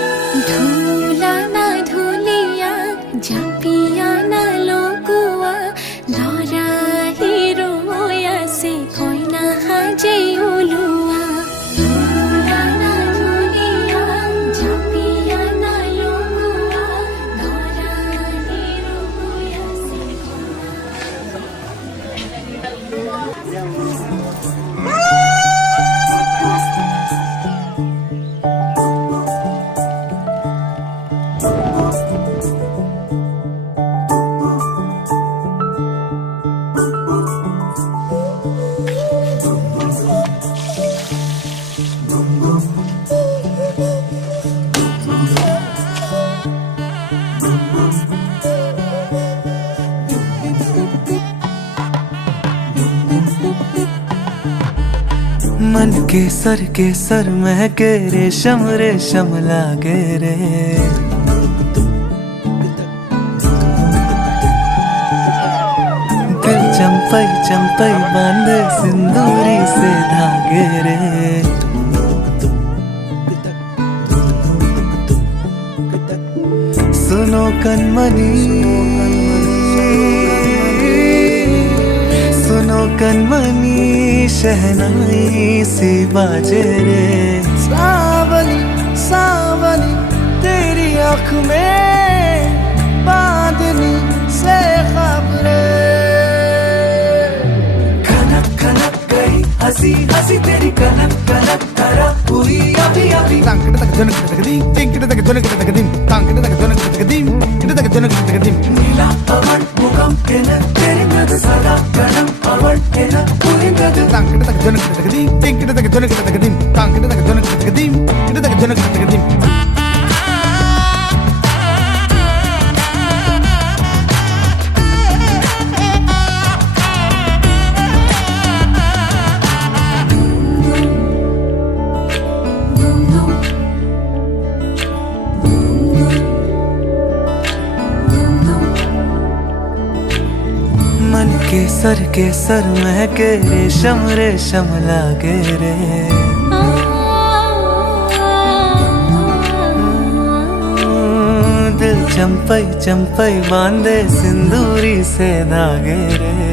धूला ना धूलिया झापिया ना लोगुआ लरा हिरोया से कोई ना हाजे उलुआ धूला ना धूलिया झापिया ना लोगुआ लरा हिरोया से मन के सर महके रेशम रेशम लागे रे दिल चंपई चंपई बांधे सिंदूरी से धागे रे सुनो कनमनी सुनो कनमनी शहनाई सी बाजे रे सावली सावली तेरी आँख में बांधनी से खबरे खनक खनक गई हंसी हंसी तेरी कनक कनक करा हुई अभी अभी तांकड़े तक जनक तक दी टिंकड़े तक जनक तक दी तांकड़े तक जनक तक दी इधर तक जनक तक दी नीला पवन मुखम के न तेरी नद सदा गणम पवन के न पूरी नद तांकड़े तक जनक तक दी टिंकड़े तक जनक तक दी तांकड़े तक जनक तक दी इधर तक जनक तक दी मन के सर महके रेशम रेशम लागे रे दिल चंपई चंपई बांधे सिंदूरी से धागे रे